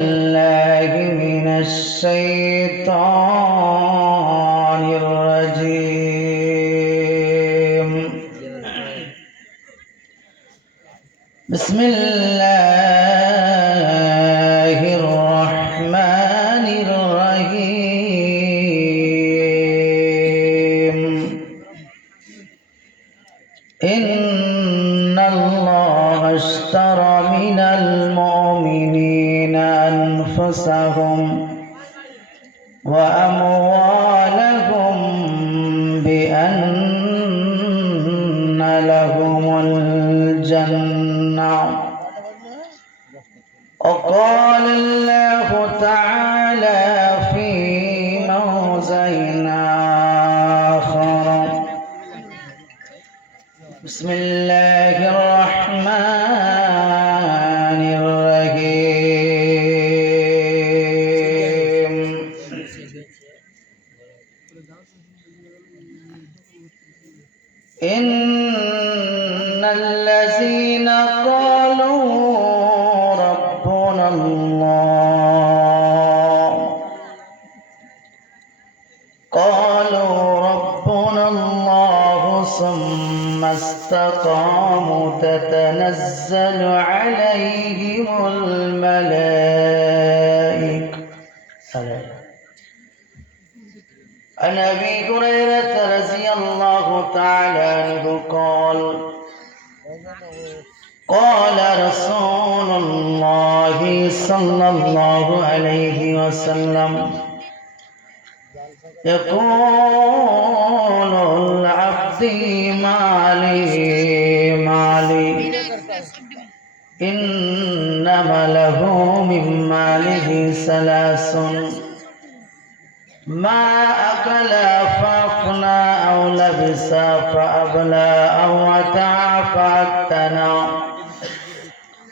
الله من الشيطان الرجيم. بسم الله الرحمن الرحيم. إن الله اشترى من المؤمنين أنفسهم وأموالهم بأن لهم الجنة. وقال الله تعالى في موضع آخر: بسم الله الرحمن الرحيم. إن الذين قالوا ربنا الله ثم استقاموا تتنزل عليهم الملائكة. عن أبي هريرة رضي الله تعالى عنه قال رسول الله صلى الله عليه وسلم: يقول العبد مالي إنما له من ماله ثلاث: ما أكل فأفنى أو لبس فأبلى أو أتى فأكتنى،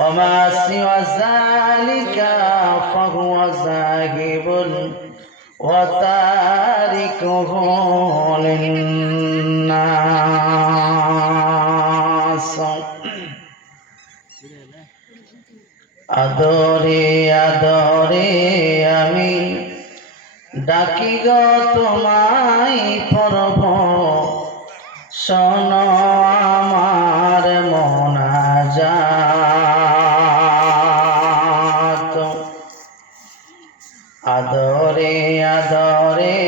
وما سوى ذلك فهو ذاهب وتاركه للناس. আদরে আদরে আমি ডাকি গো তোমায় পরব, শোনো আমার মোনাজাত। আদরে আদরে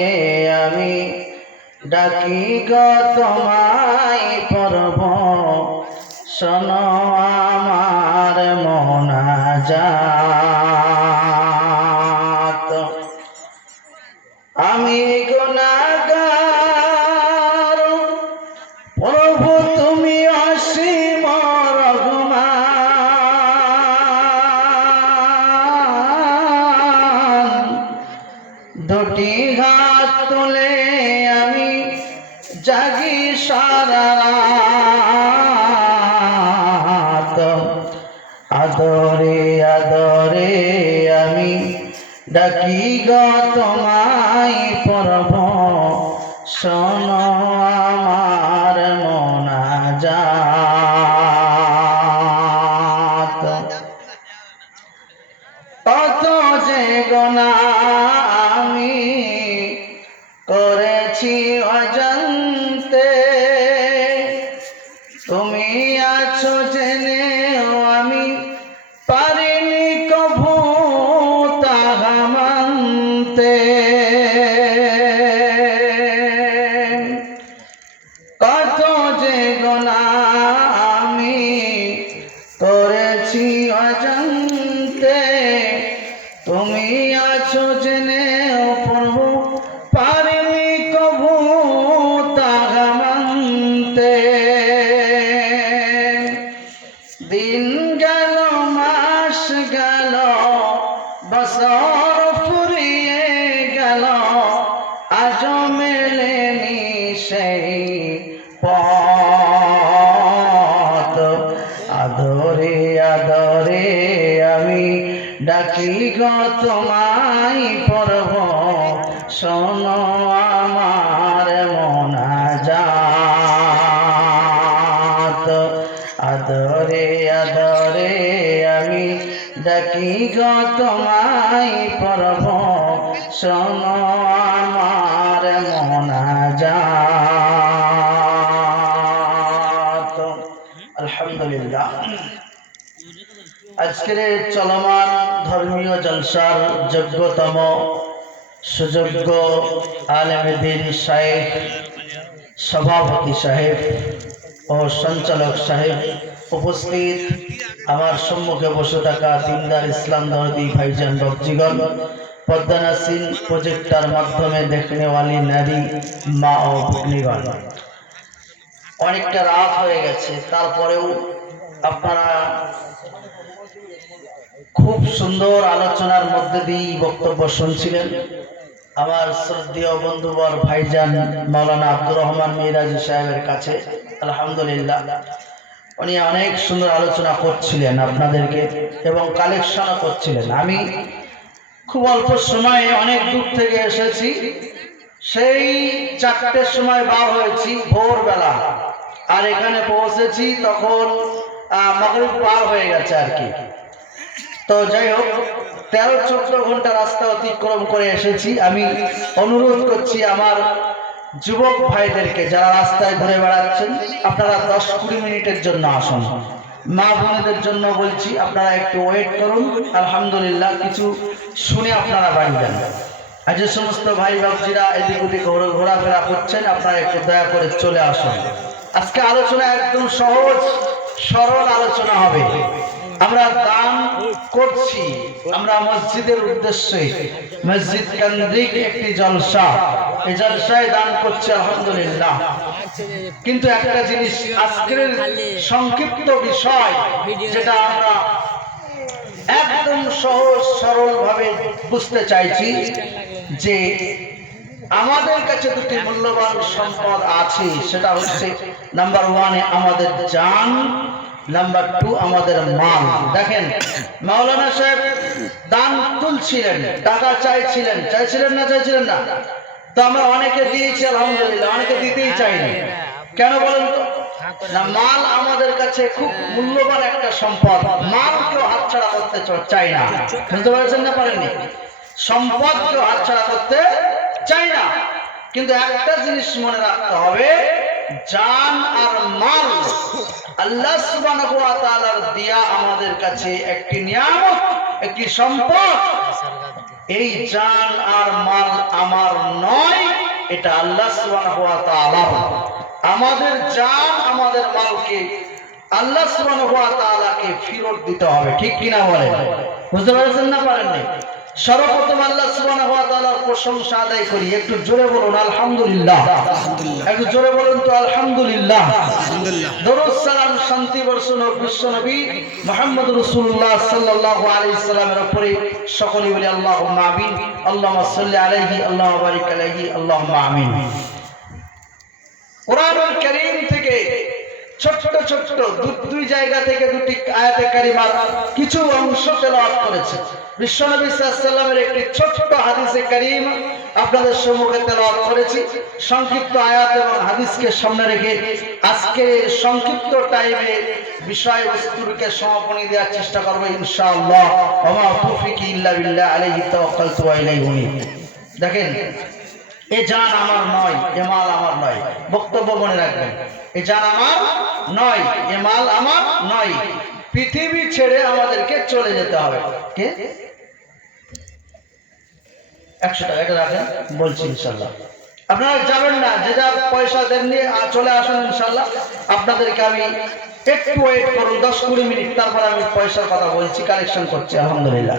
আমি ডাকি গো তোমায় পরব, শোনো আমার মোনাজাত। আমি গুনাহগার, প্রভু তুমি অসীম রহমান। দুটি হাত তুলে আমি জাগি সারা রাত। আদরে আদরে আমি ডাকি গো তোমায় পরব, শোনো আমার মোনাজাত। কত যে গুনাহ আমি করেছি অজান্তে, তুমি আছো জেনেও আমি পারিনি কভু তাহা মানতে। কত যে গুনাহ আমি করেছি অজান্তে, তুমি আছো জেনেও প্রভু পারিনি কভু তাহা মানতে। দিন গেল মাস গেল বছর ফুরিয়ে গেল, আজ মেলেনি সেই পথ। আদরে আদরে আমি ডাকি গো তোমায় পরব, শোনো আমার মোনাজাত। আদরে আদরে আমি ডাকি ডাকি গো তোমায় পরব শোনো আমার মোনাজাত। আলহামদুলিল্লাহ, আজকের চলমান ধর্মীয় জলসার যোগ্যতম সুযোগ্য আলেমে দ্বীন সাহেব, সভাপতি সাহেব ও সঞ্চালক সাহেব, উপস্থিত আমার সম্মুখে বসে থাকা দিনদার ইসলাম দরদি ভাইজান বক্তৃগণ, পর্দা নাসিন প্রজেক্টার মাধ্যমে দেখনেওয়ালি নারী মা ও ভগ্নীগণ, অনেকটা রাত হয়ে গেছে, তারপরেও আপনারা খুব সুন্দর আলোচনার মধ্যে দিয়ে বক্তব্য শুনছিলেন। আমার শ্রদ্ধেয় বন্ধুবর ভাইজান মাওলানা আব্দুর রহমান মিরাজি সাহেবের কাছে আলহামদুলিল্লাহ, উনি অনেক সুন্দর আলোচনা করছিলেন আপনাদেরকে এবং কালেকশনও করছিলেন। আমি খুব অল্প সময়ে অনেক দূর থেকে এসেছি, সেই 4টের সময় বার হয়েছি ভোরবেলা, আর এখানে পৌঁছেছি তখন মাগরিব পার হয়ে গেছে আর কি। তো যাই হোক, 13-14 ঘন্টা রাস্তা অতিক্রম করে এসেছি। আমি অনুরোধ করছি আমার যুবক ভাইদেরকে যারা রাস্তায় ঘুরে বেড়াচ্ছেন, আপনারা 10-20 মিনিটের জন্য আসুন। মা বোনদের জন্য বলছি, আপনারা একটু ওয়েট করুন। আলহামদুলিল্লাহ, কিছু শুনে আপনারা বাড়ি যান। আর যে সমস্ত ভাই বাবজিরা এদিক ওদিক ঘোরাফেরা করছেন, আপনারা একটু দয়া করে চলে আসুন। আজকে আলোচনা একদম সহজ সরল আলোচনা হবে। আমরা দান করছি, আমরা মসজিদের উদ্দেশ্যে, মসজিদ কেন্দ্রিক একটি জলসা, এই জলসায় দান করছি আলহামদুলিল্লাহ। কিন্তু একটা জিনিস, আজকের সংক্ষিপ্ত বিষয় যেটা আমরা একদম সহজ সরল ভাবে বুঝতে চাইছি, যে আমাদের কাছে দুটি মূল্যবান সম্পদ আছে, সেটা হচ্ছে নাম্বার 1 আমাদের জান, নাম্বার 2 আমাদের মাল। দেখেন, মাওলানা সাহেব দান তুলছিলেন, টাকা চাইছিলেন না? তো আমরা অনেকে দিয়েছি আলহামদুলিল্লাহ, অনেকে দিতেই চাইনি। কেন বলেন তো? না, মাল আমাদের কাছে খুব মূল্যবান একটা সম্পদ, মাল কেউ হাতছাড়া করতে চাই না। বুঝতে পারছেন না? পারেননি? সম্পদ কেউ হাতছাড়া করতে চাই না, কিন্তু একটা জিনিস মনে রাখতে হবে, জান আর মাল আল্লাহ সুবহানাহু ওয়া তাআলার দেয়া আমাদের কাছে একটি নিয়ামত, একটি সম্পদ। এই জান আর মাল আমার নয়, এটা আল্লাহ সুবহানাহু ওয়া তাআলার। আমাদের জান আমাদের মালকে আল্লাহ সুবহানাহু ওয়া তাআলাকে ফেরত দিতে হবে, ঠিক কিনা বলেন? বুঝতে পারছেন না? পারেননি? সর্বপ্রথম আল্লাহ সুবহানাহু ওয়া তাআলার প্রশংসা আদায় করি। একটু জোরে বলুন আলহামদুলিল্লাহ। একটু জোরে বলুন তো আলহামদুলিল্লাহ। দরুদ সালাম শান্তি বর্ষণ হোক বিশ্ব নবী মুহাম্মদ রাসূলুল্লাহ সাল্লাল্লাহু আলাইহি সাল্লামের উপরে। সকলেই বলি আল্লাহুম্মা আমিন। আল্লাহুম্মা সাল্লি আলাইহি, আল্লাহুম্মা বারিক আলাইহি, আল্লাহুম্মা আমিন। কোরআনুল কারীম থেকে ছোট্ট দুই জায়গা থেকে দুটি আয়াতে কারিমার কিছু অংশ তেলাওয়াত করেছে। বিশ্বনবী সাল্লাল্লাহু আলাইহি ওয়াসাল্লামের একটি ছোট্ট হাদিসে কারীম আপনাদের সম্মুখে তেলাওয়াত করেছি। সংক্ষিপ্ত আয়াত এবং হাদিসকে সামনে রেখে আজকে সংক্ষিপ্ত টাইমে বিষয়বস্তুকে সমাপনী দেওয়ার চেষ্টা করব ইনশাআল্লাহ। ওয়া মা তাওফীকি ইল্লা বিল্লাহ, আলাইহি তাওয়াক্কালতু ওয়া ইলাইহি উনীব। দেখেন, এ জান আমার নয়, এ মাল আমার নয়। বক্তব্য মনে রাখবেন, এ জান আমার নয়, এ মাল আমার নয়। পৃথিবী ছেড়ে আমাদেরকে চলে যেতে হবে। কে 100 টাকা এটা রাখেন, বলছি ইনশাআল্লাহ। আপনারা যাবেন না, যে যা পয়সা দেননি চলে আসুন ইনশাআল্লাহ। আপনাদেরকে আমি একটু ওয়েট করুন, 10-20 মিনিট, তারপর আমি পয়সার কথা বলছি, কালেকশন করছি আলহামদুলিল্লাহ।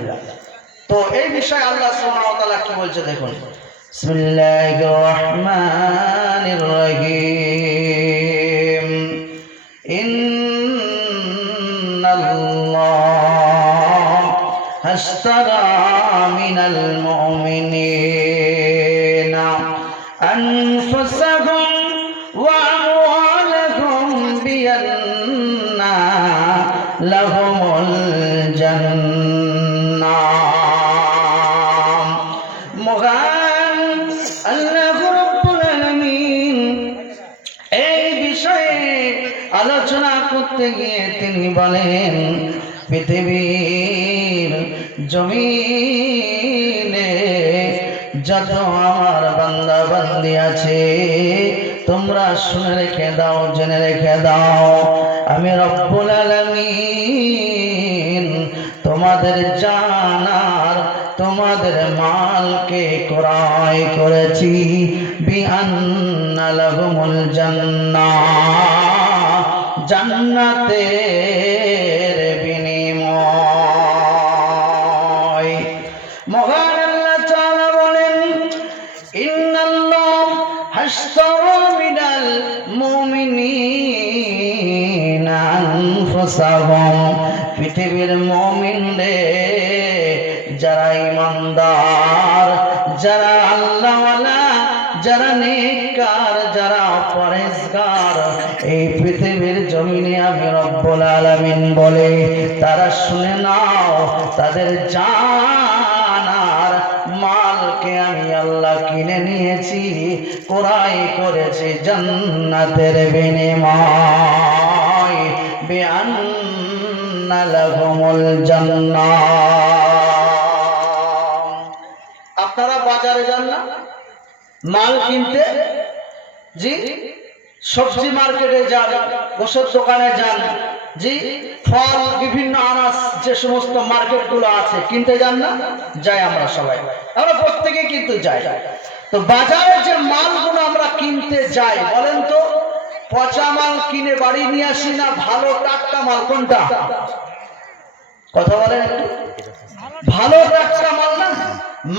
তো এই বিষয়ে আল্লাহ সুবহানাহু ওয়া তাআলা কি বলছে দেখুন। বিসমিল্লাহির রহমানির রহিম। ইন্নাল্লাহা আশতারা মিনাল মুমিনিনা আনফুসাহুম ওয়া আমওয়ালাহুম বিআন্না লাহুমুল জান্নাহ। মহান আল্লাহ রাব্বুল আলামিন এই বিষয়ে আলোচনা করতে গিয়ে তিনি বলেন, পৃথিবীর জমিনে যত আমার বান্দা বান্দি আছে তোমরা শুনে রেখে দাও, জেনে রেখে দাও, আমি রব্বুল আলামিন তোমাদের জানার তোমাদের মালকে ক্রয় করেছি বিআন্না লাহুমুল জান্নাহ, জান্নাতের বিনিময়। মহান আল্লাহ তাআলা বলেন, ইন্নাল্লাহ হাশতারা মিনাল মুমিনিনা আনফুসাহুম, পৃথিবীর মুমিনদের যারা ঈমানদার, যারা আল্লাহওয়ালা, যারা নেককার, যারা পরেজগার, এই পৃথিবীর জমিনে আমি রব্বুল আলামিন বলে তারা শুনে নাও, তাদের জান আর মালকে আমি আল্লাহ কিনে নিয়েছি, ক্রয় করেছি জান্নাতের বিনিময়, বিআন্না লাহুমুল জান্নাহ। আপনারা বাজারে যান না মাল কিনতে? জি, সবজি মার্কেটে যান, গোশত দোকানে যান, জি, ফল, বিভিন্ন আনাজ যে সমস্ত মার্কেটগুলো আছে কিনতে যান না? যাই আমরা সবাই, আমরা প্রত্যেকে কিন্তু যাই। তো বাজারে যে মালগুলো আমরা কিনতে যাই, বলেন তো পচা মাল কিনে বাড়ি নিয়ে আসি না ভালো টাটকা মাল কোনটা? কথা বলেন একটু। ভালো টাটকা মাল না?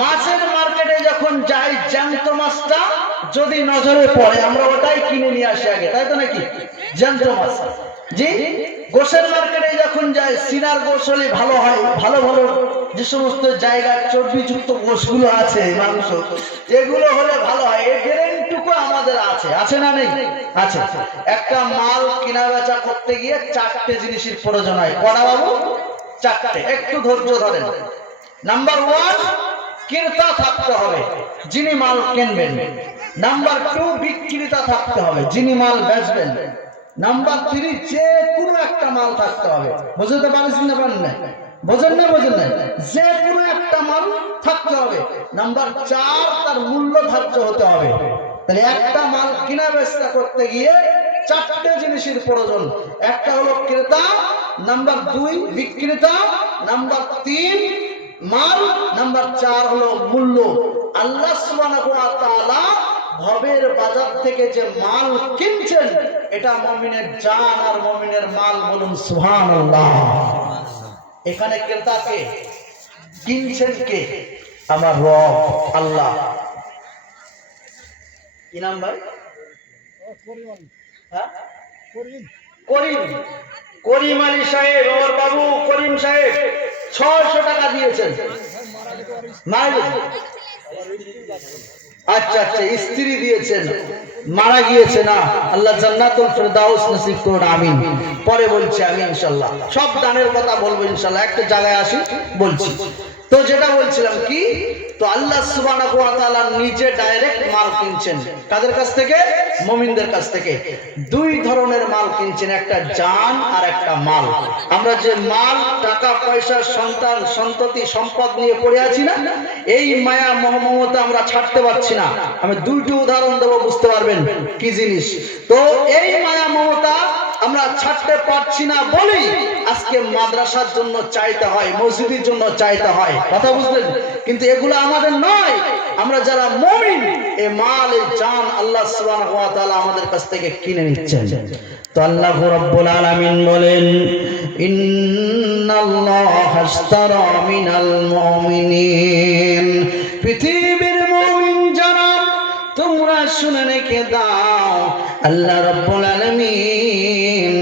মাছের মার্কেটে যখন যাই, জ্যান্ত মাছটা যদি নজরে পড়ে আমরা ওটাই কিনে নিয়ে আসি আগে, তাই তো নাকি? জ্যান্ত মাছ। জি, গোশের মার্কেটে যখন যাই, সিনার গোশ হলে ভালো হয়, ভালো ভালো যে সমস্ত জায়গার চর্বিযুক্ত গোশগুলো আছে, মাংস, এগুলো হলে ভালো হয়। এই গ্যারান্টিটুকু আমাদের আছে, আছে না নেই? আছে। একটা মাল কেনা বেচা করতে গিয়ে চারটে জিনিসের প্রয়োজন হয়। কটা বাবু? চারটে। একটু ধৈর্য ধরেন। নাম্বার 1, ক্রেতা থাকতে হবে, যিনি মাল কিনবেন। নাম্বার 2, বিক্রেতা থাকতে হবে, যিনি মাল বেচবেন। নাম্বার 3, যে কোনো একটা মাল থাকতে হবে। বুঝতে পারছেন না? পারেন না? বোঝেন না? বোঝেন না? যে কোনো একটা মাল থাকতে হবে। নাম্বার 4, তার মূল্য ধার্য হতে হবে। তাহলে একটা মাল কিনা বেচা করতে গিয়ে চারটে জিনিসের প্রয়োজন। একটা হলো ক্রেতা, নাম্বার 2 বিক্রেতা, নাম্বার 3 মাল, নাম্বার 4 হলো মূল্য। আল্লাহ সুবহানাহু ওয়া তাআলা ভবের বাজার থেকে যে মাল কিনছেন, এটা মুমিনের জান আর মুমিনের মাল। বলুন সুবহানাল্লাহ। এখানে ক্রেতা কে? কিনছেন কে? আমার রব আল্লাহ। কি নাম ভাই? করিম। করিম আলী সাহেব, আমার বাবু করিম সাহেব 600 টাকা দিয়েছেন। আচ্ছা আচ্ছা, স্ত্রী দিয়েছেন, মারা গিয়েছে না, আল্লাহ জান্নাতুল ফেরদাউস নসিব করুন, আমিন। পরে বলছি আমি ইনশাআল্লাহ, সব দানের কথা বলবো ইনশাআল্লাহ। একটা জায়গায় আসি বলছি। তো যেটা বলছিলাম কি, তো আল্লাহ সুবহানাহু ওয়া তাআলা নিজে ডাইরেক্ট মাল কিনছেন। কাদের কাছ থেকে? মুমিনদের কাছ থেকে। দুই ধরনের মাল কিনছেন, একটা জান আর একটা মাল। আমরা যে মাল, টাকা পয়সা, সন্তান সন্ততি, সম্পদ নিয়ে পড়ে আছি না, এই মায়া মমতা আমরা ছাড়তে পারছি না। আমি দুইটি উদাহরণ দেবো, বুঝতে পারবেন কি জিনিস। তো এই মায়া মমতা আমরা ছাড়তে পারছি না বলেই আজকে মাদ্রাসার জন্য চাইতে হয়, মসজিদের জন্য চাইতে হয়, কথা বুঝলেন? কিন্তু এগুলো আমাদের নয়। আমরা যারা মুমিন, এই মাল, এই জান আল্লাহ সুবহানাহু ওয়া তাআলা আমাদের কাছ থেকে কিনে নিচ্ছেন। তো আল্লাহ রাব্বুল আলামিন বলেন, ইন্নাল্লাহা হাশতারা মিনাল মুমিনিন, পৃথিবীর মুমিন যারা, তোমরা শুনে রেখে দাও, আল্লাহ রাব্বুল আলামিন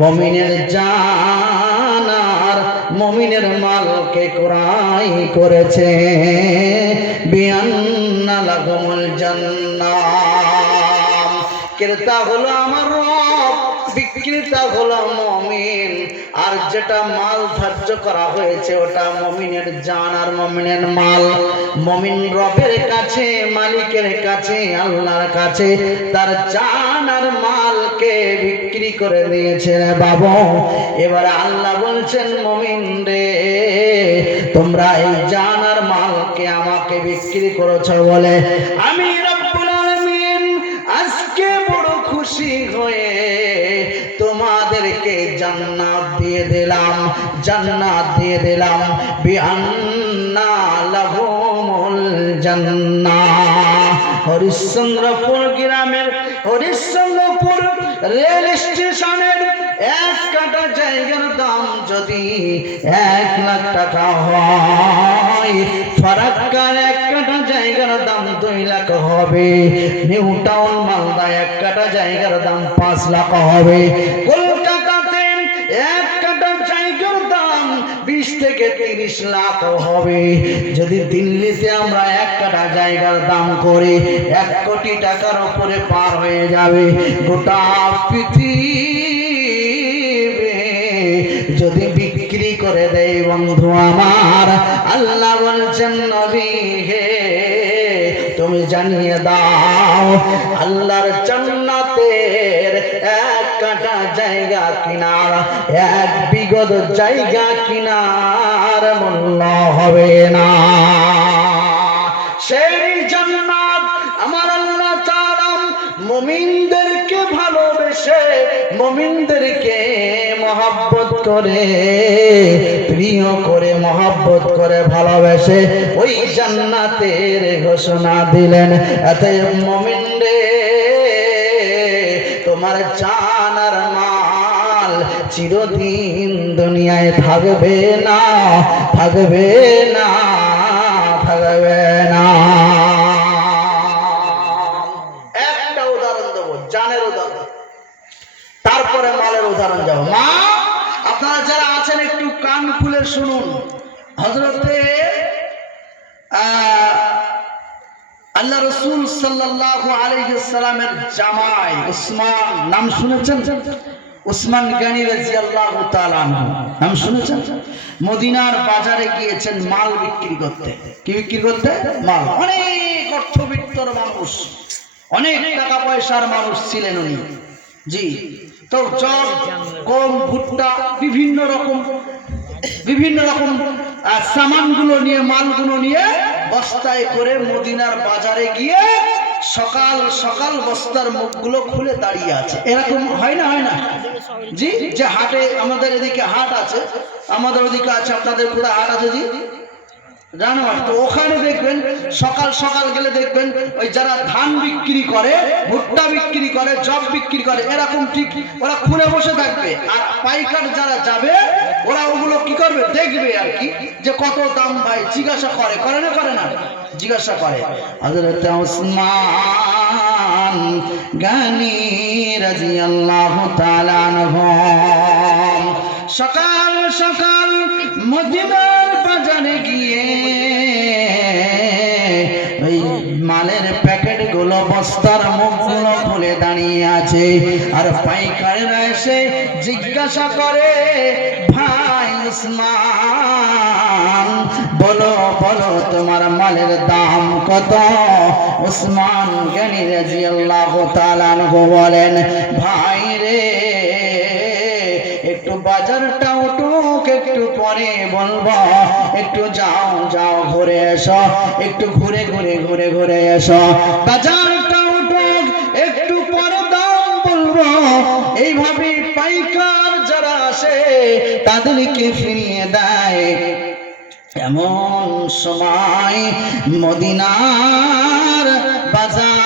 মুমিনের জান আর মুমিনের মালকে ক্রয় করেছে বিআন্না লাহুমুল জান্নাহ। ক্রেতা হলো আমার রব, বিক্রেতা হলো মুমিন। আর যেটা মাল ধার্য করা হয়েছে ওটা মুমিনের জান আর মুমিনের মাল। মুমিন রবের কাছে, মালিকের কাছে, আল্লাহর কাছে তার জান আর মালকে বিক্রি করে দিয়েছে রে বাবা। এবার আল্লাহ বলছেন, মুমিন রে তোমরা এই জান আর মালকে আমাকে বিক্রি করেছো বলে আমি রব্বুল আলামিন আজকে বড় খুশি হয়ে তোমাদেরকে জান্নাত দিয়ে দিলাম বিআন্না লাহুমুল জান্নাহ। হরিশ্চন্দ্রপুর গ্রামের হরিশ্চন্দ্রপুর রেল স্টেশনের 1 কাঠা জায়গার দাম যদি 1 লাখ টাকা হয়, ফারাক্কার 1 কাঠা জায়গার দাম 2 লাখ হবে, নিউ টাউন মালদা 1 কাঠা জায়গার দাম 5 লাখ হবে, কলকাতাতে 1 কাঠা জায়গার দাম 20 থেকে 30 লাখ হবে। যদি দিল্লিতে আমরা 1 কাঠা জায়গার দাম করি 1 কোটি টাকার উপরে পার হয়ে যাবে। গোটা পৃথিবী যদি বিক্রি করে দেয় বন্ধু আমার, আল্লাহ বলছেন নবী হে তুমি জানিয়ে দাও আল্লাহর জান্নাতের 1 কাঠা জায়গা কিনার 1 বিঘত জায়গা কিনার মূল্য হবে না। সেই জান্নাত আমার আল্লাহ তাআলা মুমিনদেরকে ভালোবেসে মুমিনদেরকে মহব্বত করে প্রিয় করে মহব্বত করে ভালোবেসে ওই জান্নাতের ঘোষণা দিলেন। এতে মুমিন রে তোমার জান আর মাল চিরদিন দুনিয়ায় থাকবে না। একটা উদাহরণ দেবো, জানের উদাহরণ, তারপরে মালের উদাহরণ যাব। মা আপনারা যারা আছেন একটু কান খুলে শুনুন। হযরতে আল্লাহ রাসূল সাল্লাল্লাহু আলাইহি সাল্লামের জামাই উসমান, নাম শুনেছেন? উসমান গনি রাদিয়াল্লাহু তাআলা আনহু, নাম শুনেছেন? মদিনার বাজারে গিয়েছেন মাল বিক্রি করতে। কি বিক্রি করতে? মাল। অনেক অর্থবিত্তর মানুষ, অনেক টাকা পয়সার মানুষ ছিলেন উনি। জি, তো জব গম ভুট্টা বিভিন্ন রকম সামানগুলো নিয়ে মালগুলো নিয়ে বস্তায় করে মদিনার বাজারে গিয়ে সকাল সকাল বস্তার মুখগুলো খুলে দাঁড়িয়ে আছে। এরকম হয় না? জি, যে হাটে আমাদের এদিকে হাট আছে, আমাদের ওদিকে আছে, আপনাদের পুরো হাট আছে জি জানোয়ার, তো ওখানে দেখবেন সকাল সকাল গেলে দেখবেন ওই যারা ধান বিক্রি করে, ভুট্টা বিক্রি করে, জব বিক্রি করে, এরকম ঠিক ওরা খুলে বসে থাকবে। আর পাইকার যারা যাবে ওরা ওগুলো কি করবে দেখবে আর কি, যে কত দাম ভাই জিজ্ঞাসা করে না জিজ্ঞাসা করে। হযরত উসমান গনি রাদিয়াল্লাহু তাআলা আনহু সকাল সকাল মদিনার বাজারে গিয়ে ওই মালের প্যাকেট গুলো বস্তার মুখগুলো খুলে দাঁড়িয়ে আছে। আর পাইকারেরা এসে জিজ্ঞাসা করে, ভাই উসমান বলো তোমার মালের দাম কত? উসমান গনি রাদিয়াল্লাহু তাআলা আনহু বলেন, ভাই রে একটু বাজারটা উঠুক, একটু পরে বলবো, একটু যাও ঘুরে এসো, একটু ঘুরে এসো, বাজারটা উঠুক, একটু পরে দাম বলবো। এইভাবে পাইকার যারা আসে তাদেরকে ফিরিয়ে দেয়। এমন সময় মদিনার বাজার